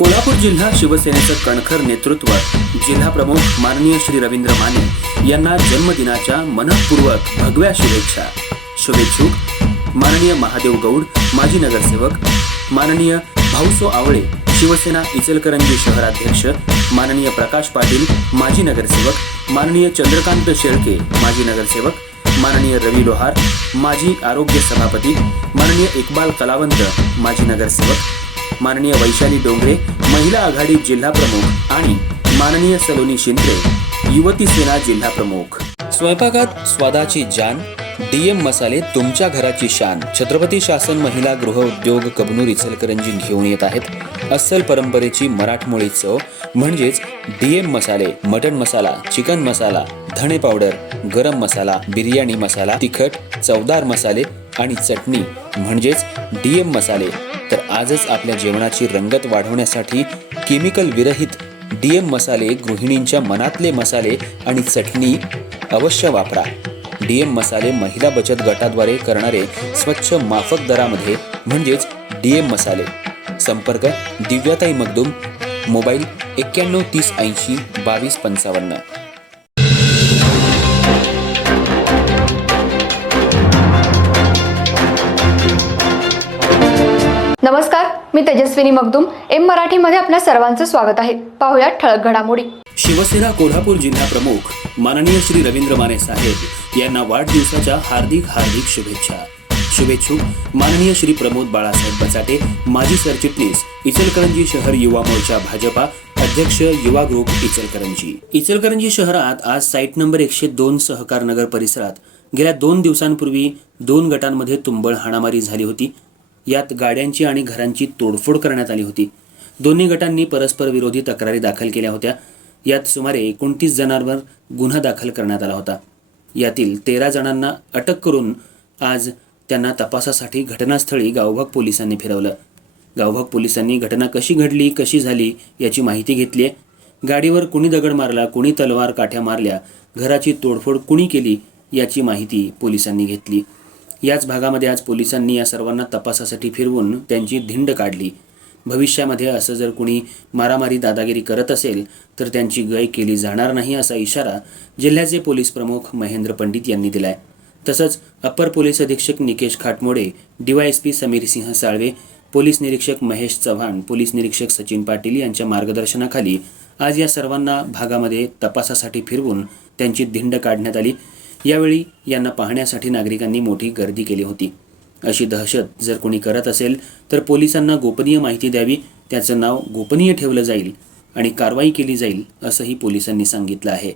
कोल्हापूर जिल्हा शिवसेनेचं कणखर नेतृत्व जिल्हा प्रमुख माननीय श्री रवींद्र माने यांना जन्मदिनाच्या मनपूर्वक भगव्या शुभेच्छा. शुभेच्छुक माननीय महादेव गौड माजी नगरसेवक माननीय भाऊसो आवळे शिवसेना इचलकरंजी शहराध्यक्ष माननीय प्रकाश पाटील माजी नगरसेवक माननीय चंद्रकांत शेळके माजी नगरसेवक माननीय रवी लोहार माजी आरोग्य सभापती माननीय इक्बाल कलावंत माजी नगरसेवक माननीय वैशाली डोंगरे महिला आघाडी जिल्हा प्रमुख आणि माननीय सलोनी शिंदे युवती सेना जिल्हा प्रमुख. स्वयंपाकात स्वादाची जान डीएम मसाले तुमच्या घराची शान. छत्रपती शासन महिला गृह उद्योग कबनूर इचलकरंजी घेऊन येत आहेत. अस्सल परंपरेची मराठमोळी चव म्हणजेच डीएम मसाले मटन मसाला चिकन मसाला धणे पावडर गरम मसाला बिर्याणी मसाला तिखट चवदार मसाले आणि चटणी म्हणजेच डीएम मसाले. तर आजच आपल्या जेवणाची रंगत वाढवण्यासाठी केमिकल विरहित डीएम मसाले गृहिणींच्या मनातले मसाले आणि चटणी अवश्य वापरा. डीएम मसाले महिला बचत गटाद्वारे करणारे स्वच्छ माफक दरामध्ये म्हणजेच डीएम मसाले. संपर्क दिव्याताई मगदुम मोबाईल एक्क्याण्णव तीस ऐंशी बावीस पंचावन्न. नमस्कार मी तेजस्विनी मगदुम. एम मराठीमध्ये आपल्या सर्वांचं स्वागत आहे. पाहुयात ठळक घडामोडी. शिवसेना कोल्हापूर जिल्हा प्रमुख माननीय श्री रवींद्र माने साहेब यांना वाढदिवसाच्या हार्दिक हार्दिक शुभेच्छा. शुभेच्छुक माननीय श्री प्रमोद बाळासाहेब बचाटे माजी सरचिटणीस इचलकरंजी शहर युवा मोर्चा भाजपा अध्यक्ष युवा ग्रुप इचलकरंजी. इचलकरंजी शहरात आज साईट नंबर एकशे दोन सहकार नगर परिसरात गेल्या दोन दिवसांपूर्वी दोन गटांमध्ये तुंबळ हाणामारी झाली होती. यात गाड्यांची आणि घरांची तोडफोड करण्यात आली होती. दोन्ही गटांनी परस्पर विरोधी तक्रारी दाखल केल्या होत्या. यात सुमारे एकोणतीस जणांवर गुन्हा दाखल करण्यात आला होता. यातील तेरा जणांना अटक करून आज त्यांना तपासासाठी घटनास्थळी गावभाग पोलिसांनी फिरवलं. गावभाग पोलिसांनी घटना कशी घडली कशी झाली याची माहिती घेतली आहे गाडीवर कुणी दगड मारला कुणी तलवार काठ्या मारल्या घराची तोडफोड कुणी केली याची माहिती पोलिसांनी घेतली. याच भागामध्ये आज पोलिसांनी या सर्वांना तपासासाठी फिरवून त्यांची धिंड काढली. भविष्यामध्ये असं जर कुणी मारामारी दादागिरी करत असेल तर त्यांची गय केली जाणार नाही असा इशारा जिल्ह्याचे पोलीस प्रमुख महेंद्र पंडित यांनी दिलाय. तसंच अप्पर पोलीस अधीक्षक निकेश खाटमोडे डीवायएसपी समीर सिंह साळवे पोलीस निरीक्षक महेश चव्हाण पोलीस निरीक्षक सचिन पाटील यांच्या मार्गदर्शनाखाली आज या सर्वांना भागामध्ये तपासासाठी फिरवून त्यांची धिंड काढण्यात आली. यावेळी यांना पाहण्यासाठी नागरिकांनी मोठी गर्दी केली होती. अशी दहशत जर कोणी करत असेल तर पोलिसांना गोपनीय माहिती द्यावी त्याचं नाव गोपनीय ठेवलं जाईल आणि कारवाई केली जाईल असंही पोलिसांनी सांगितलं आहे.